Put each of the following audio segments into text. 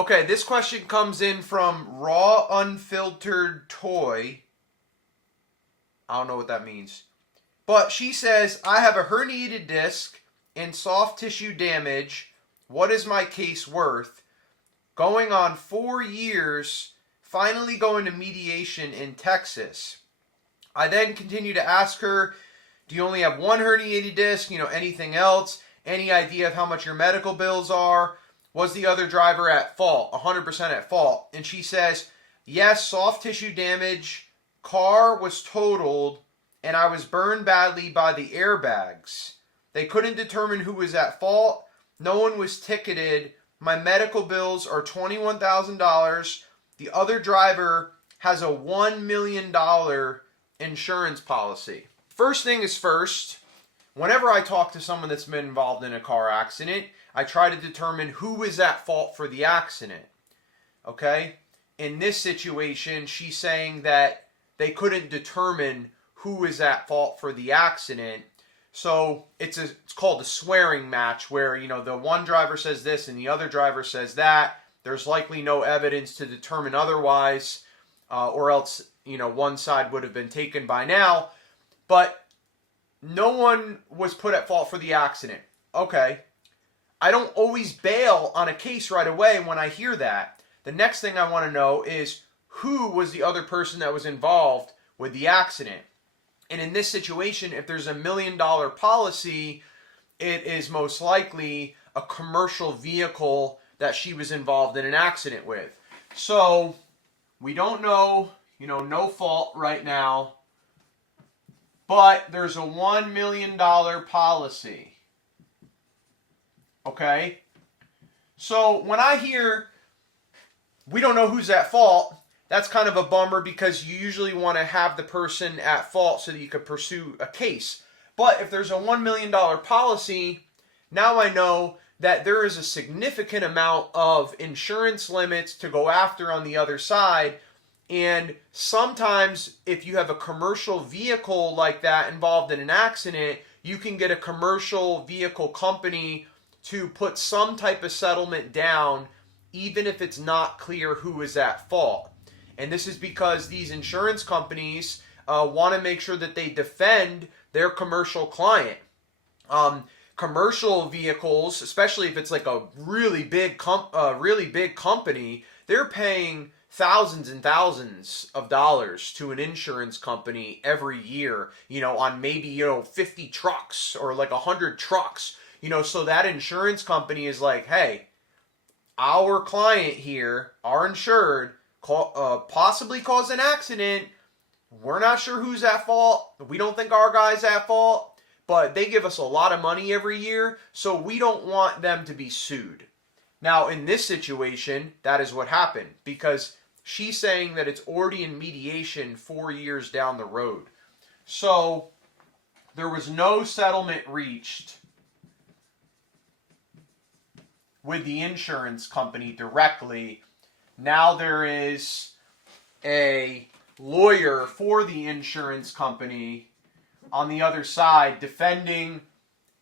Okay, this question comes in from Raw Unfiltered Toy. I don't know what that means. But she says, I have a herniated disc and soft tissue damage. What is my case worth? Going on 4 years, finally going to mediation in Texas. I then continue to ask her, do you only have one herniated disc? Anything else? Any idea of how much your medical bills are? Was the other driver at fault? 100% at fault. And she says, yes, soft tissue damage, car was totaled, and I was burned badly by the airbags. They couldn't determine who was at fault. No one was ticketed. My medical bills are $21,000. The other driver has a $1 million insurance policy. First thing is first, whenever I talk to someone that's been involved in a car accident, I try to determine who is at fault for the accident. Okay? In this situation, she's saying that they couldn't determine who is at fault for the accident. So it's called a swearing match where, the one driver says this and the other driver says that. There's likely no evidence to determine otherwise, or else, one side would have been taken by now. But no one was put at fault for the accident. Okay. I don't always bail on a case right away when I hear that. The next thing I want to know is who was the other person that was involved with the accident. And in this situation, if there's $1 million policy, it is most likely a commercial vehicle that she was involved in an accident with. So we don't know, no fault right now, but there's a $1 million policy. Okay? So when I hear we don't know who's at fault, that's kind of a bummer because you usually want to have the person at fault so that you could pursue a case. But if there's a $1 million policy, now I know that there is a significant amount of insurance limits to go after on the other side. And sometimes if you have a commercial vehicle like that involved in an accident, you can get a commercial vehicle company to put some type of settlement down, even if it's not clear who is at fault. And this is because these insurance companies want to make sure that they defend their commercial client. Commercial vehicles, especially if it's like a really big company, they're paying thousands and thousands of dollars to an insurance company every year, on maybe, 50 trucks or like 100 trucks. So that insurance company is like, hey, our client here, our insured, possibly caused an accident. We're not sure who's at fault. We don't think our guy's at fault, but they give us a lot of money every year, so we don't want them to be sued. Now, in this situation, that is what happened, because she's saying that it's already in mediation 4 years down the road. So there was no settlement reached with the insurance company directly. Now there is a lawyer for the insurance company on the other side defending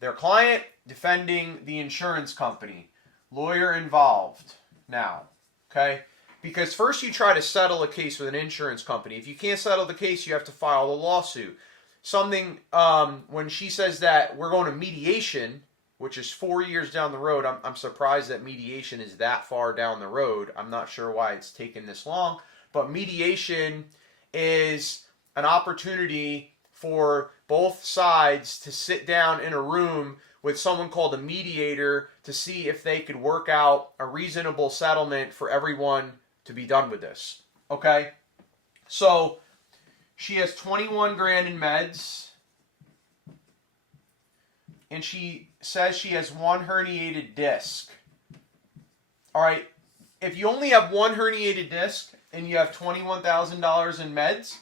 their client, defending the insurance company. Lawyer involved now, okay? Because first you try to settle a case with an insurance company. If you can't settle the case, you have to file a lawsuit. When she says that we're going to mediation, which is 4 years down the road. I'm surprised that mediation is that far down the road. I'm not sure why it's taken this long. But mediation is an opportunity for both sides to sit down in a room with someone called a mediator to see if they could work out a reasonable settlement for everyone to be done with this. Okay? So she has 21 grand in meds. And she says she has one herniated disc. All right, if you only have one herniated disc and you have $21,000 in meds,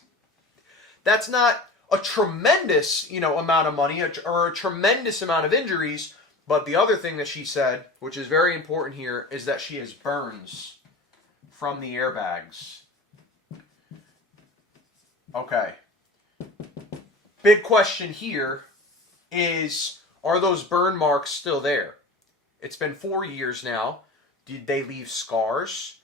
that's not a tremendous, amount of money or a tremendous amount of injuries. But the other thing that she said, which is very important here, is that she has burns from the airbags. Okay. Big question here is, are those burn marks still there? It's been 4 years now. Did they leave scars?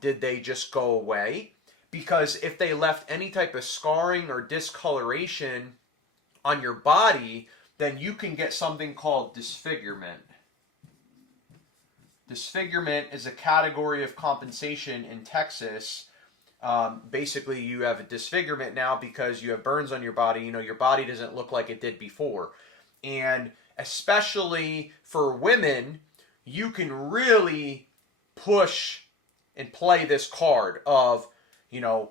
Did they just go away? Because if they left any type of scarring or discoloration on your body, then you can get something called disfigurement. Disfigurement is a category of compensation in Texas. Basically, you have a disfigurement now because you have burns on your body. You know, your body doesn't look like it did before. And especially for women, you can really push and play this card of, you know,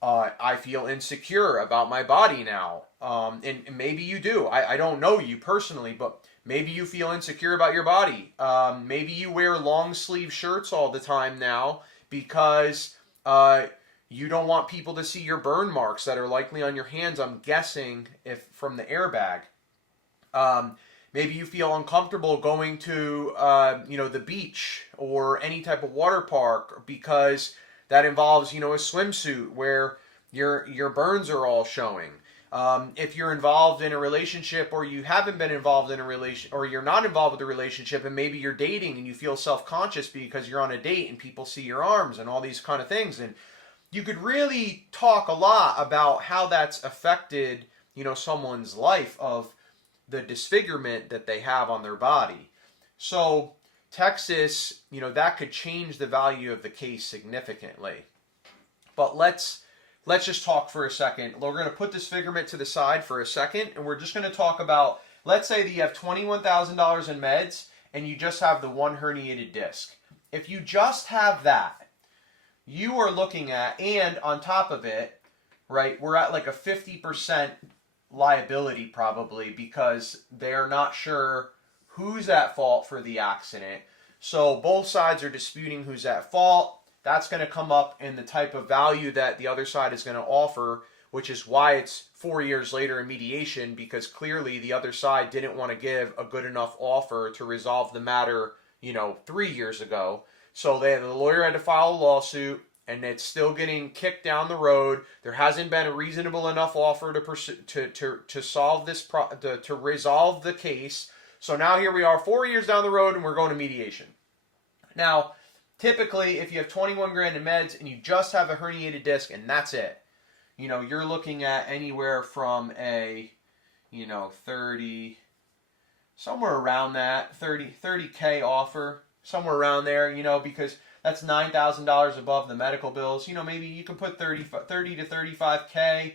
I feel insecure about my body now. And maybe you do. I don't know you personally, but maybe you feel insecure about your body. Maybe you wear long sleeve shirts all the time now because you don't want people to see your burn marks that are likely on your hands, I'm guessing, if from the airbag. Maybe you feel uncomfortable going to the beach or any type of water park because that involves, you know, a swimsuit where your burns are all showing. If you're involved in a relationship or you haven't been involved in a relation, or you're not involved with a relationship and maybe you're dating and you feel self-conscious because you're on a date and people see your arms and all these kind of things. And you could really talk a lot about how that's affected, you know, someone's life of the disfigurement that they have on their body. So Texas, you know, that could change the value of the case significantly. But let's just talk for a second. We're going to put disfigurement to the side for a second, and we're just going to talk about, let's say that you have $21,000 in meds and you just have the one herniated disc. If you just have that, you are looking at, and on top of it, right, we're at like a 50% liability probably because they're not sure who's at fault for the accident. So both sides are disputing who's at fault. That's going to come up in the type of value that the other side is going to offer, which is why it's 4 years later in mediation, because clearly the other side didn't want to give a good enough offer to resolve the matter, you know, 3 years ago. So the lawyer had to file a lawsuit, and it's still getting kicked down the road. There hasn't been a reasonable enough offer to solve this to resolve the case. So now here we are 4 years down the road and we're going to mediation. Now, typically if you have 21 grand in meds and you just have a herniated disc and that's it, you know, you're looking at anywhere from a, you know, 30, somewhere around that, 30K offer, somewhere around there, you know, because that's $9,000 above the medical bills. You know, maybe you can put 30 to 35K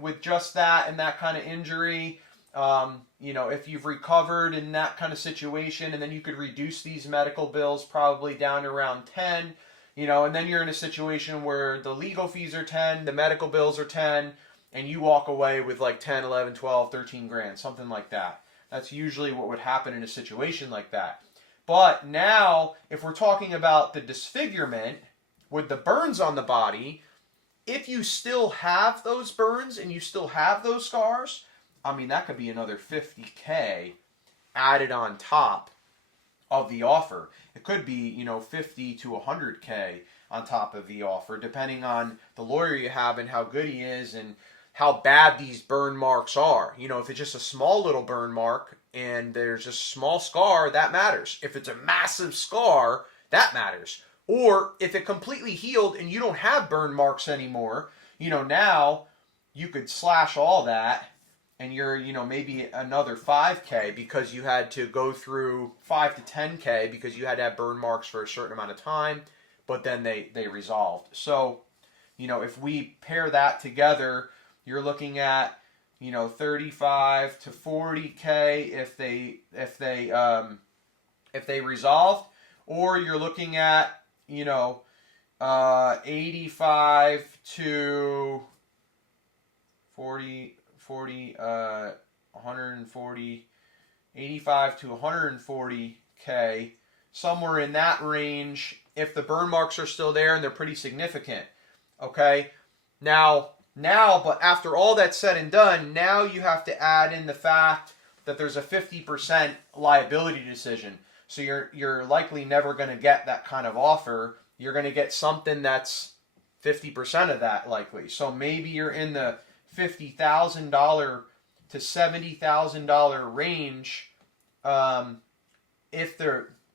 with just that and that kind of injury. You know, if you've recovered in that kind of situation, and then you could reduce these medical bills probably down to around 10, you know, and then you're in a situation where the legal fees are 10, the medical bills are 10, and you walk away with like 10, 11, 12, 13 grand, something like that. That's usually what would happen in a situation like that. But now, if we're talking about the disfigurement with the burns on the body, if you still have those burns and you still have those scars, I mean, that could be another 50K added on top of the offer. It could be, you know, 50 to 100K on top of the offer, depending on the lawyer you have and how good he is and how bad these burn marks are. You know, if it's just a small little burn mark and there's a small scar, that matters. If it's a massive scar, that matters. Or if it completely healed and you don't have burn marks anymore, you know, now you could slash all that and you're, you know, maybe another 5K because you had to go through 5 to 10K because you had to have burn marks for a certain amount of time, but then they resolved. So, you know, if we pair that together, you're looking at, you know, 35 to 40K if they resolved, or you're looking at, you know, 85 to 140, 85 to 140K, somewhere in that range if the burn marks are still there and they're pretty significant. Okay? Now, but after all that's said and done, now you have to add in the fact that there's a 50% liability decision. So you're likely never going to get that kind of offer. You're going to get something that's 50% of that likely. So maybe you're in the $50,000 to $70,000 range if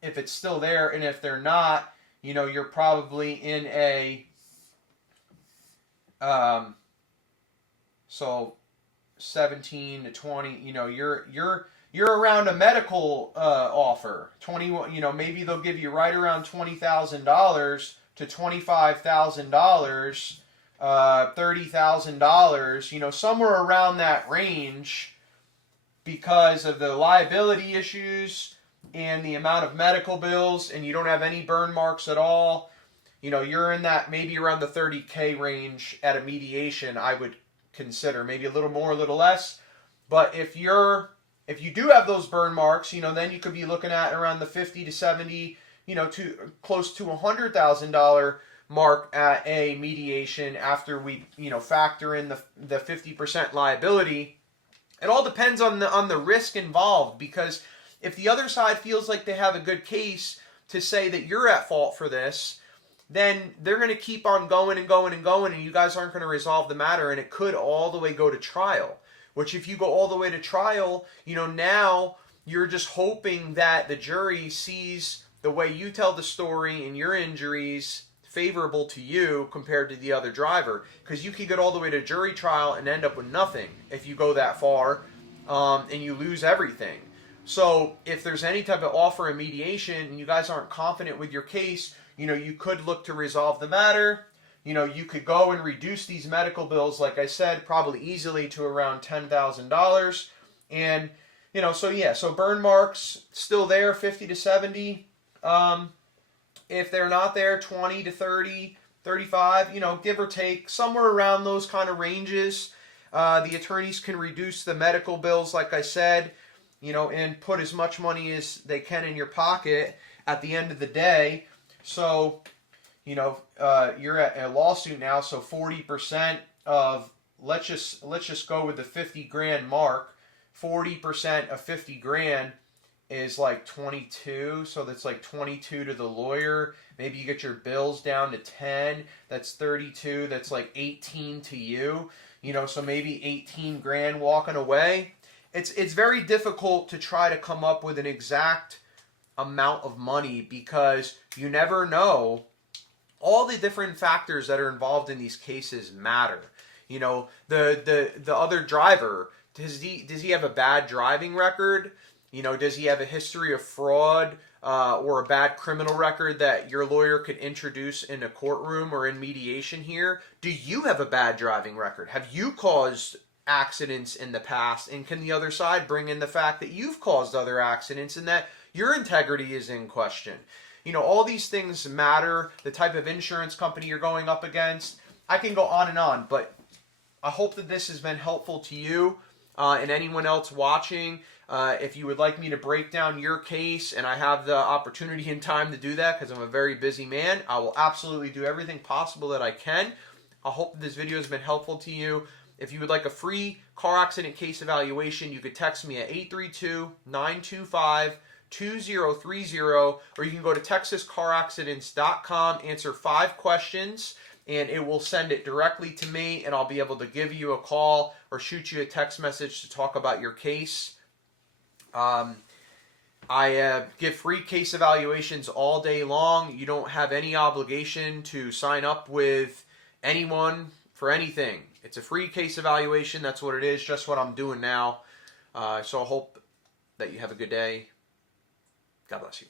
if it's still there, and if they're not, you know, you're probably in a so 17 to 20, you know, you're around a medical offer. 21, you know, maybe they'll give you right around $20,000 to $25,000, $30,000, you know, somewhere around that range, because of the liability issues and the amount of medical bills, and you don't have any burn marks at all. You know, you're in that maybe around the 30K range at a mediation, I would consider. Maybe a little more, a little less. But if you do have those burn marks, you know, then you could be looking at around the 50 to 70, you know, to close to $100,000 mark at a mediation after we, you know, factor in the 50% liability. It all depends on the risk involved, because if the other side feels like they have a good case to say that you're at fault for this, then they're going to keep on going and going and going, and you guys aren't going to resolve the matter, and it could all the way go to trial. Which, if you go all the way to trial, you know, now you're just hoping that the jury sees the way you tell the story and your injuries favorable to you compared to the other driver. Because you could get all the way to jury trial and end up with nothing if you go that far, and you lose everything. So if there's any type of offer in mediation and you guys aren't confident with your case, you know, you could look to resolve the matter. You know, you could go and reduce these medical bills, like I said, probably easily to around $10,000. And, you know, so yeah, so burn marks still there, 50 to 70. If they're not there, 20 to 30, 35, you know, give or take, somewhere around those kind of ranges. The attorneys can reduce the medical bills, like I said, you know, and put as much money as they can in your pocket at the end of the day. So, you know, you're at a lawsuit now, so 40% of, let's just go with the 50 grand mark. 40% of 50 grand is like 22, so that's like 22 to the lawyer. Maybe you get your bills down to 10, that's 32, that's like 18 to you. You know, so maybe 18 grand walking away. It's very difficult to try to come up with an exact amount of money, because you never know. All the different factors that are involved in these cases matter. You know, the other driver, does he have a bad driving record? You know, does he have a history of fraud or a bad criminal record that your lawyer could introduce in a courtroom or in mediation here? Do you have a bad driving record? Have you caused accidents in the past? And can the other side bring in the fact that you've caused other accidents and that your integrity is in question? You know, all these things matter. The type of insurance company you're going up against. I can go on and on, but I hope that this has been helpful to you and anyone else watching. If you would like me to break down your case, and I have the opportunity and time to do that because I'm a very busy man, I will absolutely do everything possible that I can. I hope that this video has been helpful to you. If you would like a free car accident case evaluation, you could text me at 832-925-2030, or you can go to texascaraccidents.com, answer 5 questions, and it will send it directly to me, and I'll be able to give you a call or shoot you a text message to talk about your case. I give free case evaluations all day long. You don't have any obligation to sign up with anyone for anything. It's a free case evaluation. That's what it is, just what I'm doing now. So I hope that you have a good day. God bless you.